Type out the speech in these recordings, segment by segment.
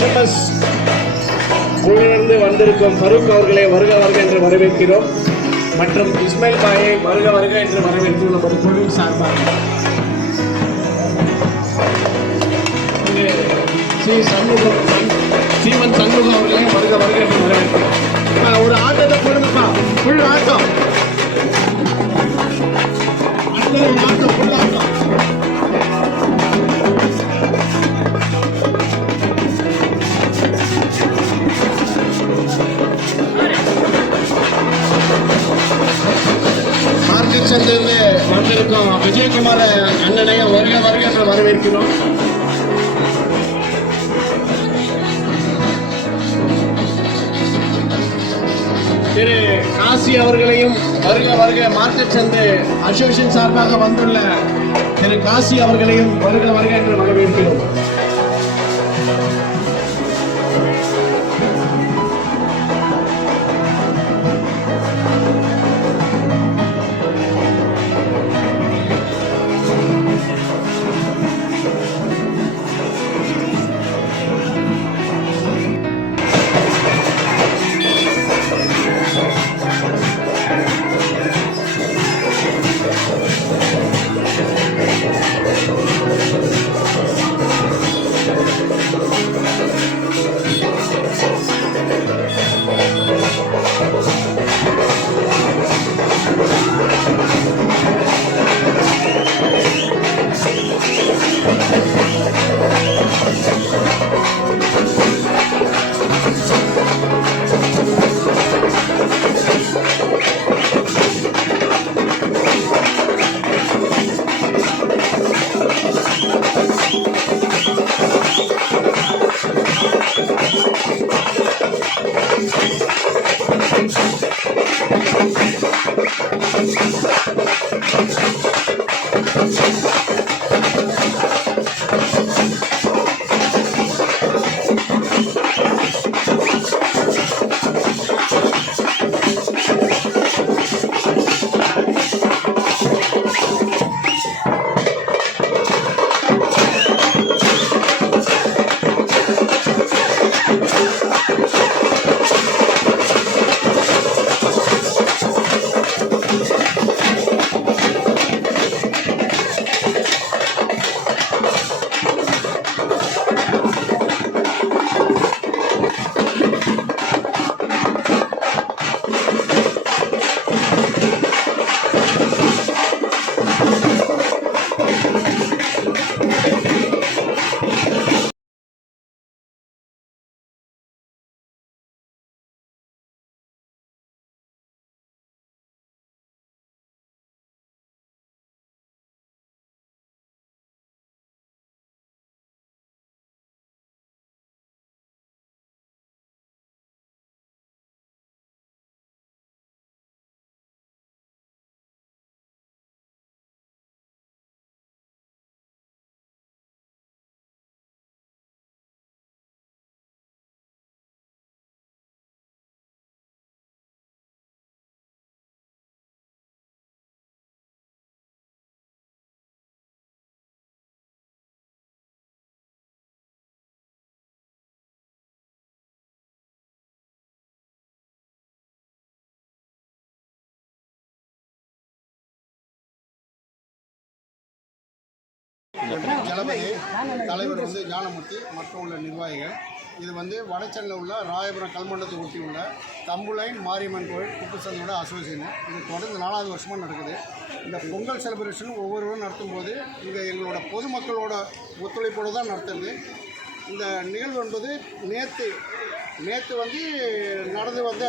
HMS அங்கிருந்து வந்திருக்கும் ஃபரூக் அவர்களை வருக வருக என்று வரவேற்கிறோம். மற்றும் இஸ்மாயில் பாயை வருக வருக என்று வரவேற்கிறோம். நமது குழு சார்பாக சீமன் சண்முகம் அவர்களை வருக வருக என்று வரவேற்கிறோம். ஒரு ஆட்டத்தை போடுங்கப்பா, ஃபுல் ஆட்டம், ஆட்டம் ஃபுல் ஆட்டம். மார்க்கெட் வந்திருக்கோம் விஜயகுமார் அண்ணனைய வருக வருக என்று வரவேற்கிறோம். திரு காசி அவர்களையும் வருக வருக மார்க்கெட் சந்தை அசோசியேஷன் சார்பாக வந்துள்ள திரு காசி அவர்களையும் வருக வருக என்று வரவேற்கிறோம். தளபதி தலைவர் ஞானமூர்த்தி மற்றும் உள்ள நிர்வாகிகள் இது வந்து வடச்சென்னையில் உள்ள ராயபுரம் கல்மண்டத்தை ஒட்டி உள்ள தம்புலைன் மாரியம்மன் கோயில் குப்புச்சந்தையோட அசோசியேஷன். இது தொடர்ந்து 4வது வருஷமாக நடக்குது. இந்த பொங்கல் செலிப்ரேஷன் ஒவ்வொருவரும் நடத்தும் போது இங்கே எங்களோட பொதுமக்களோட ஒத்துழைப்போடு தான் நடத்துறது. இந்த நிகழ்வு என்பது நேற்று வந்து நடந்து வந்த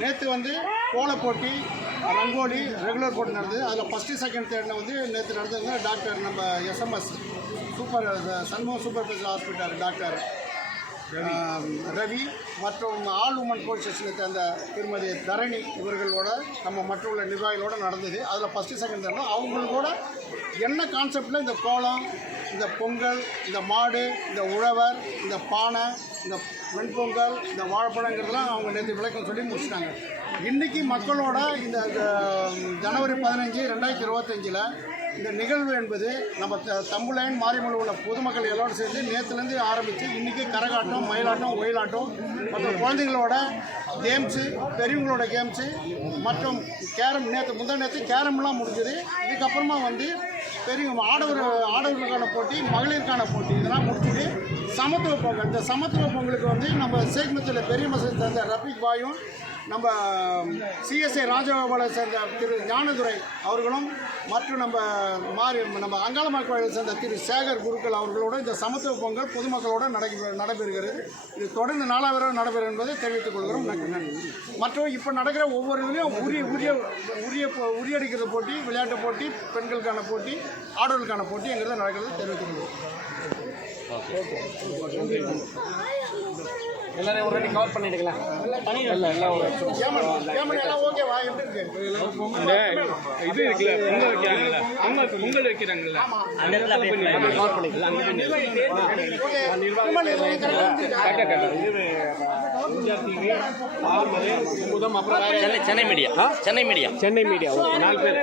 நேற்று வந்து கோல போட்டி, ரங்கோலி, ரெகுலர் போட்டி நடந்தது. அதில் ஃபஸ்ட்டு செகண்ட் தேர்டில் வந்து நேற்று நடந்ததுங்க டாக்டர் நம்ம SMS Shanmugam super special hospital doctor Ravi மற்றும் ஆல் உமன் போலீஸ் ஸ்டேஷனை சேர்ந்த திருமதி தரணி இவர்களோட நம்ம மற்ற நிர்வாகிகளோடு நடந்தது. அதில் ஃபஸ்ட்டு செகண்ட் தேர்டில் அவங்களோட என்ன கான்செப்டில் இந்த கோலம், இந்த பொங்கல், இந்த மாடு, இந்த உழவர், இந்த பானை, இந்த வெண்பொங்கல், இந்த வாழைப்பழங்கிறதுலாம் அவங்க நேற்று விளக்கம் சொல்லி முடிச்சிட்டாங்க. இன்றைக்கி மக்களோட இந்த ஜனவரி 15, 2025 இந்த நிகழ்வு என்பது நம்ம தம்புலைன் மாரியம்மன் உள்ள பொதுமக்கள் எல்லோரும் சேர்ந்து நேற்றுலேருந்து ஆரம்பித்து இன்றைக்கி கரகாட்டம், மயிலாட்டம், ஒயிலாட்டம் மற்றும் குழந்தைங்களோட கேம்ஸு, பெரியவங்களோட கேம்ஸு மற்றும் கேரம் நேற்று கேரம்லாம் முடிஞ்சது. இதுக்கப்புறமா வந்து பெரிய ஆடவர்களுக்கான போட்டி, மகளிருக்கான போட்டி இதெல்லாம் முடிச்சுட்டு சமத்துவ பொங்கல். இந்த சமத்துவ பொங்கலுக்கு வந்து நம்ம சேக்மத்தில் பெரிய மசூதி சேர்ந்த ரஃபீக் பாயும், நம்ம சிஎஸ்ஐ ராஜகோபாலை சேர்ந்த திரு ஞானதுரை அவர்களும் மற்றும் நம்ம அங்காளம்மாள் கோயிலை சேர்ந்த திரு சேகர் குருக்கள் அவர்களோடு இந்த சமத்துவ பொங்கல் பொதுமக்களோடு நடைபெறுகிறது. இது தொடர்ந்து 4வது தடவை நடைபெறும் என்பதை தெரிவித்துக் கொள்கிறோம். மற்றும் இப்போ நடக்கிற ஒவ்வொரு இதுலேயும் உரியடிக்கிற போட்டி, விளையாட்டு போட்டி, பெண்களுக்கான போட்டி, ஆடவர்களுக்கான போட்டிங்கிறத நடக்கிறது தெரிவித்துக் கொள்கிறோம். எல்லாரையும் ஒரு கவர் பண்ணிட்டுக்கலாம். இது இருக்குல்ல, பொங்கல் வைக்கிறாங்கல்ல, அந்த சென்னை மீடியா 4 பேர்